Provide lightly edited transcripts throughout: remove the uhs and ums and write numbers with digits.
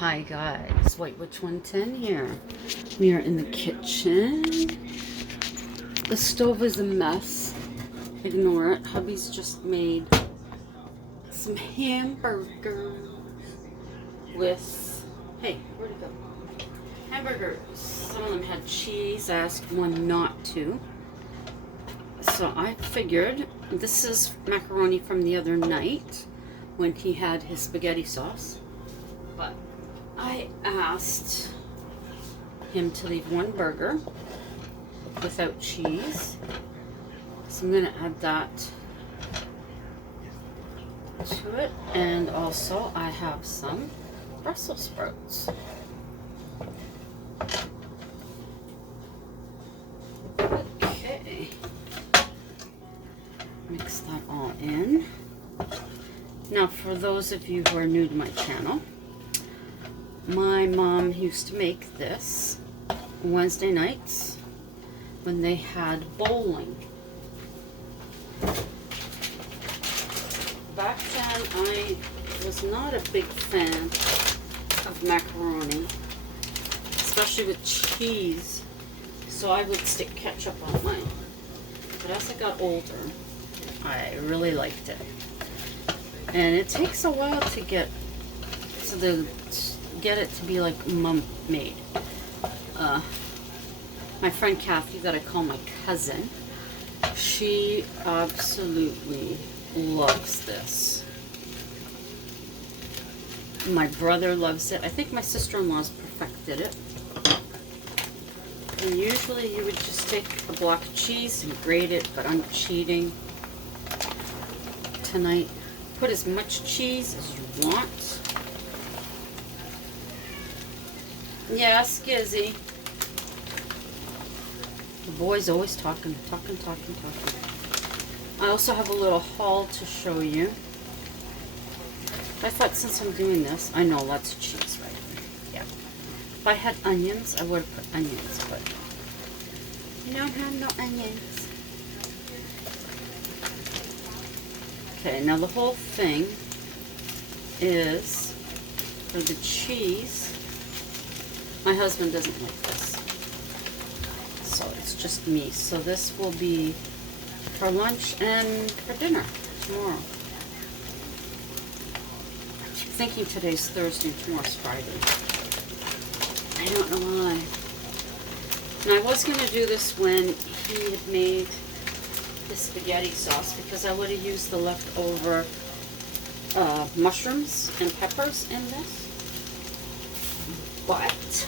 Hi guys, White Witch 110 here. We are in the kitchen. The stove is a mess. Ignore it. Hubby's just made some hamburgers with, hey, where'd it go? Hamburgers. Some of them had cheese. I asked one not to. So I figured this is macaroni from the other night when he had his spaghetti sauce. But I asked him to leave one burger without cheese. So I'm going to add that to it. And also I have some Brussels sprouts. Okay. Mix that all in. Now for those of you who are new to my channel, my mom used to make this Wednesday nights when they had bowling. Back then, I was not a big fan of macaroni, especially with cheese, so I would stick ketchup on mine. But as I got older, I really liked it. And it takes a while to get it to be like Mom made. My friend Kathy, that I call my cousin, she absolutely loves this. My brother loves it. I think my sister-in-law's perfected it. And usually you would just take a block of cheese and grate it, but I'm cheating tonight. Put as much cheese as you want. Yeah, Skizzy. The boy's always talking. I also have a little haul to show you. I thought since I'm doing this, I know lots of cheese, right? Yeah. If I had onions, I would have put onions, but I don't have no onions. Okay, now the whole thing is for the cheese. My husband doesn't like this, so it's just me. So this will be for lunch and for dinner tomorrow. I keep thinking today's Thursday and tomorrow's Friday. I don't know why. And I was going to do this when he had made the spaghetti sauce, because I would have used the leftover mushrooms and peppers in this. But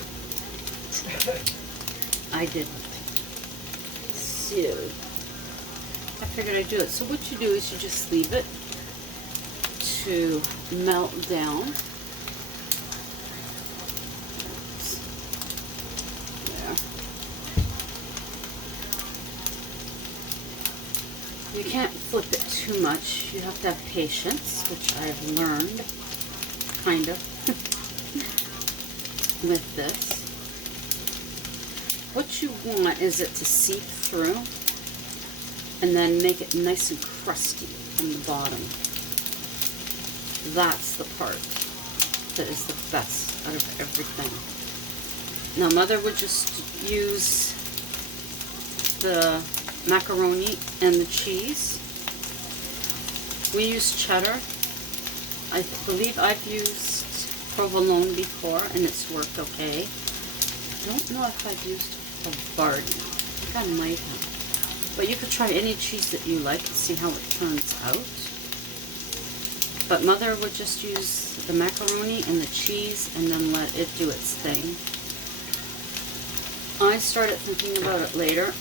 I didn't. So I figured I'd do it. So what you do is you just leave it to melt down. There. You can't flip it too much. You have to have patience, which I've learned, kind of. With this. What you want is it to seep through and then make it nice and crusty on the bottom. That's the part that is the best out of everything. Now Mother would just use the macaroni and the cheese. We use cheddar. I believe I've used provolone before, and it's worked okay. I don't know if I've used a Bardi. I think I might have. But you could try any cheese that you like and see how it turns out. But Mother would just use the macaroni and the cheese and then let it do its thing. I started thinking about it later.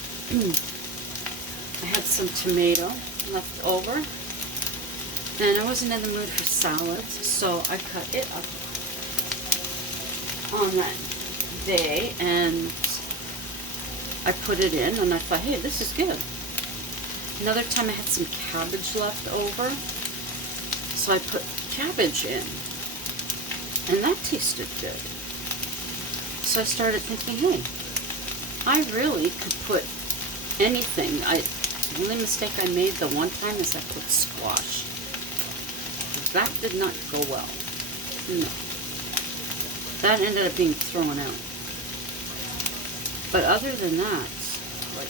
I had some tomato left over, and I wasn't in the mood for salads, so I cut it up on that day, and I put it in, and I thought, hey, this is good. Another time I had some cabbage left over, so I put cabbage in, and that tasted good. So I started thinking, hey, I really could put anything. The only mistake I made the one time is I put squash. That did not go well. No. That ended up being thrown out. But other than that, like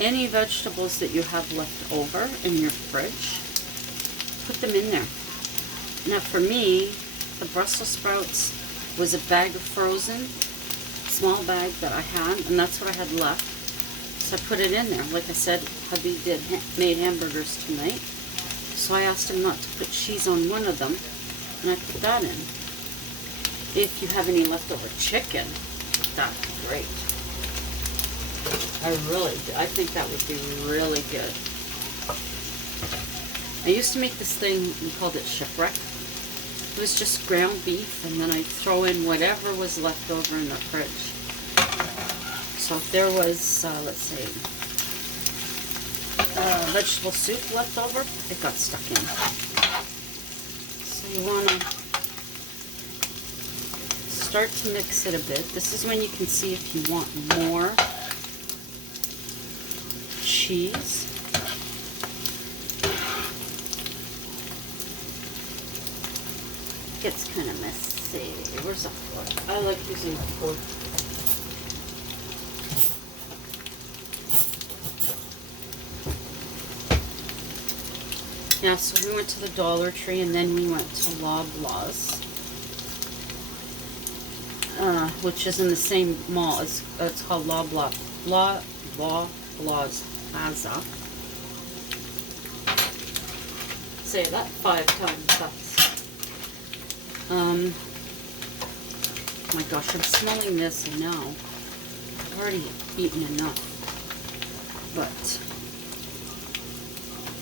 any vegetables that you have left over in your fridge, put them in there. Now for me, the Brussels sprouts was a bag of frozen, small bag that I had, and that's what I had left. So I put it in there. Like I said, hubby made hamburgers tonight. So I asked him not to put cheese on one of them, and I put that in. If you have any leftover chicken, that'd be great. I think that would be really good. I used to make this thing, we called it shipwreck. It was just ground beef, and then I'd throw in whatever was left over in the fridge. So if there was, let's say, vegetable soup left over, it got stuck in. So you want to start to mix it a bit. This is when you can see if you want more cheese. Gets kind of messy. Where's the fork? I like using a fork. Yeah, so we went to the Dollar Tree and then we went to Loblaws, which is in the same mall. It's called Loblaws Plaza. Say that 5 times fast. My gosh, I'm smelling this and now I've already eaten enough. But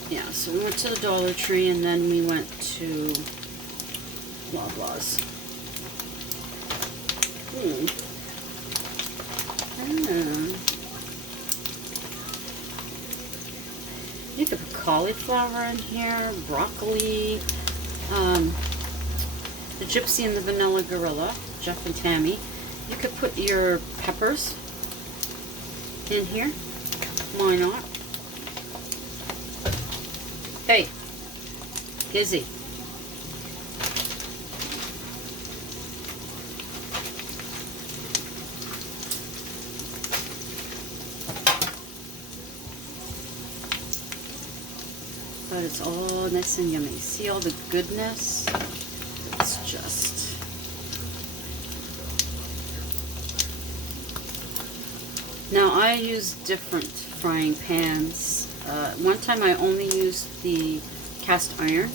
yeah, so we went to the Dollar Tree and then we went to Loblaws. You could put cauliflower in here, broccoli, the Gypsy and the Vanilla Gorilla, Jeff and Tammy. You could put your peppers in here. Why not? Hey, Gizzy. But it's all nice and yummy. See all the goodness? It's just... Now I use different frying pans. One time I only used the cast iron,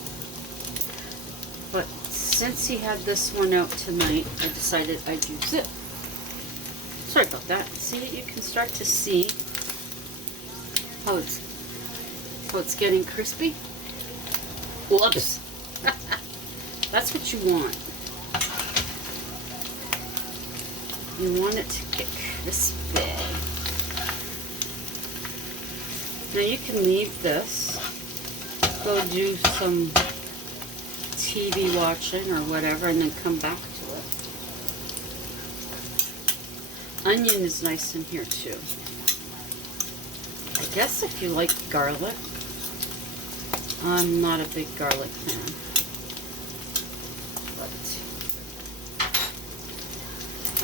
but since he had this one out tonight, I decided I'd use it. Sorry about that. See, you can start to see how it's getting crispy. Whoops. That's what you want. You want it to get crispy. Now you can leave this, go do some TV watching or whatever, and then come back to it. Onion is nice in here too. I guess if you like garlic. I'm not a big garlic fan. But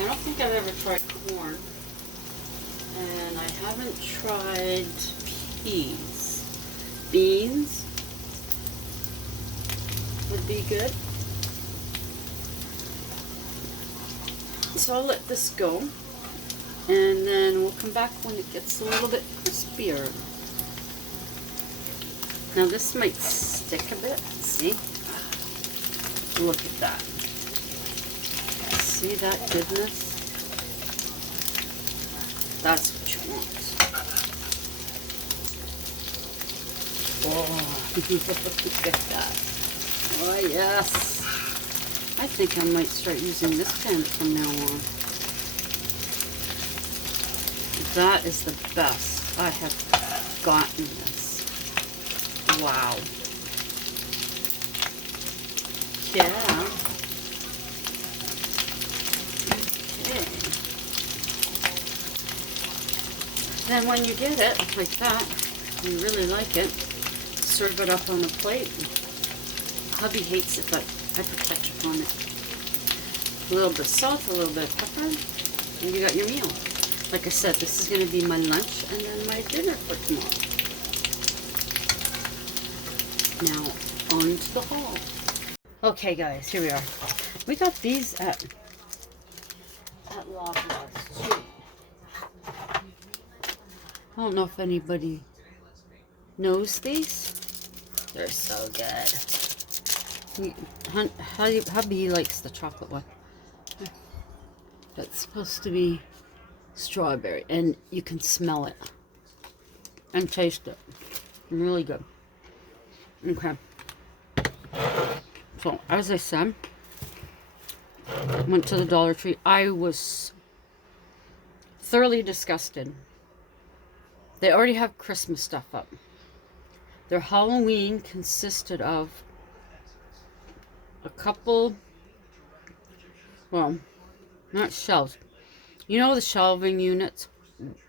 I don't think I've ever tried corn. And I haven't tried peas. Beans would be good. So I'll let this go. And then we'll come back when it gets a little bit crispier. Now this might stick a bit, see? Look at that. See that goodness? That's what you want. Oh, look at that. Oh yes. I think I might start using this pan from now on. That is the best I have gotten this. Wow. Yeah. Okay. Then when you get it like that, you really like it, serve it up on a plate. Hubby hates it, but I put ketchup on it. A little bit of salt, a little bit of pepper, and you got your meal. Like I said, this is going to be my lunch and then my dinner for tomorrow. Now, on to the haul. Okay, guys, here we are. We got these at Loblaws, too. I don't know if anybody knows these. They're so good. Hubby likes the chocolate one. That's supposed to be strawberry, and you can smell it and taste it. Really good. Okay. So, as I said, went to the Dollar Tree. I was thoroughly disgusted. They already have Christmas stuff up. Their Halloween consisted of a couple, well, not shelves. You know the shelving units?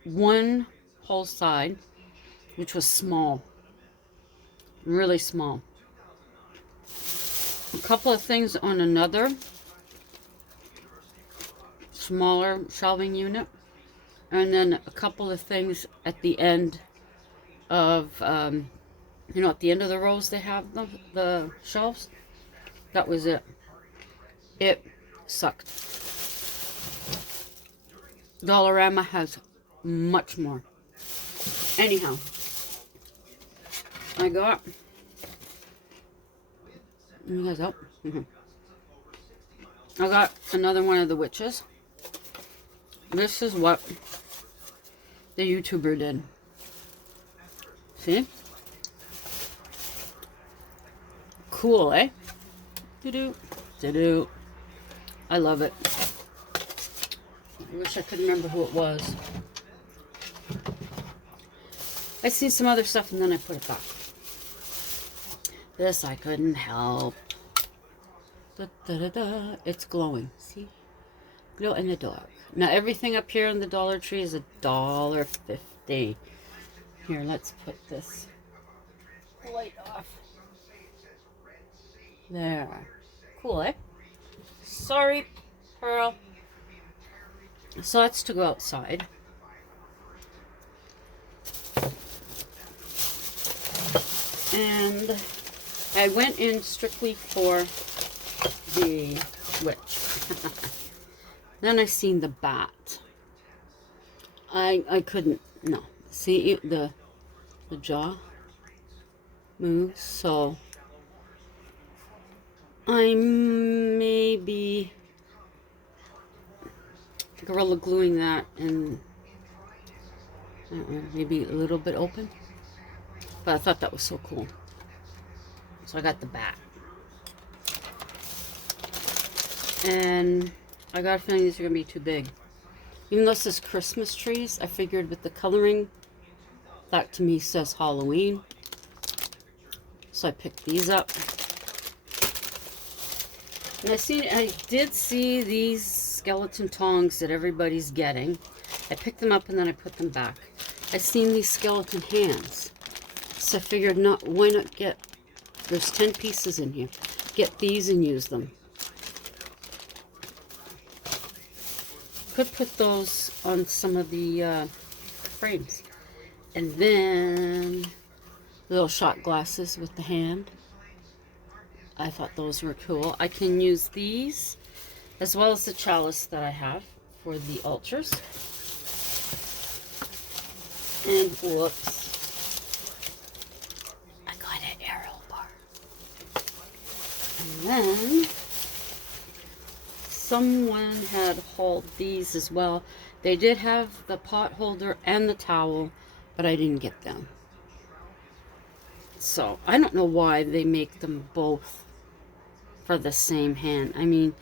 One whole side, which was small. Really small. A couple of things on another smaller shelving unit. And then a couple of things at the end of, you know, at the end of the rows they have the shelves. That was it. It sucked. Dollarama has much more. Anyhow, I got, you guys up? I got another one of the witches. This is what the YouTuber did. See? Cool, eh? Do-do. Do-do. I love it. I wish I could remember who it was. I seen some other stuff and then I put it back. This I couldn't help. Da, da, da, da. It's glowing. See? Glow in the dark. Now everything up here in the Dollar Tree is $1.50. Here, let's put this light off. There. Cool, eh? Sorry, Pearl. So that's to go outside. And I went in strictly for the witch. Then I seen the bat. I couldn't, no. See, the jaw moves, so I may be Gorilla Gluing that and I don't know, maybe a little bit open. But I thought that was so cool. So I got the bat. And I got a feeling these are going to be too big. Even though this is Christmas trees, I figured with the coloring, that to me says Halloween. So I picked these up. And I did see these skeleton tongs that everybody's getting. I picked them up and then I put them back. I seen these skeleton hands. So I figured why not get, there's 10 pieces in here. Get these and use them. Could put those on some of the frames. And then little shot glasses with the hand. I thought those were cool. I can use these as well as the chalice that I have for the altars. And whoops. I got an arrow bar. And then someone had hauled these as well. They did have the pot holder and the towel, but I didn't get them. So I don't know why they make them both for the same hand. I mean,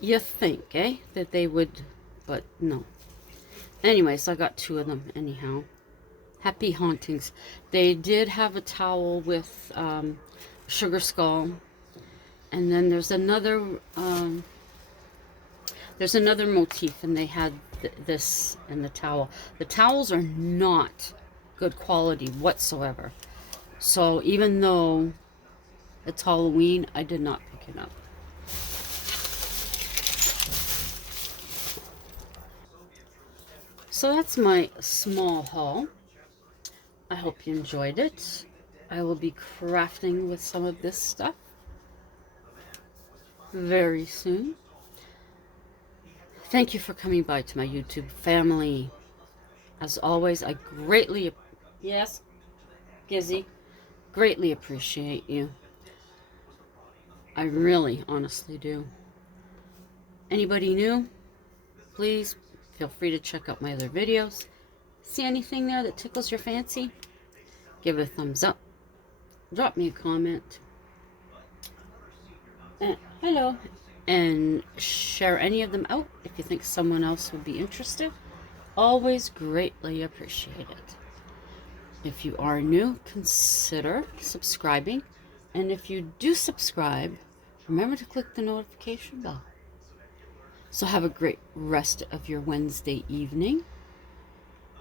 you think, eh, that they would, but no. Anyway, so I got 2 of them anyhow. Happy hauntings. They did have a towel with sugar skull, and then there's another motif, and they had this and the towel. The towels are not good quality whatsoever. So even though it's Halloween, I did not pick it up. So that's my small haul. I hope you enjoyed it. I will be crafting with some of this stuff very soon. Thank you for coming by to my YouTube family. As always, I greatly, yes, Gizzy, greatly appreciate you. I really, honestly do. Anybody new, please feel free to check out my other videos. See anything there that tickles your fancy? Give it a thumbs up. Drop me a comment. Hello. And share any of them out if you think someone else would be interested. Always greatly appreciated. If you are new, consider subscribing. And if you do subscribe, remember to click the notification bell. So have a great rest of your Wednesday evening.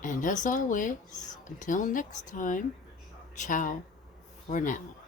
And as always, until next time, ciao for now.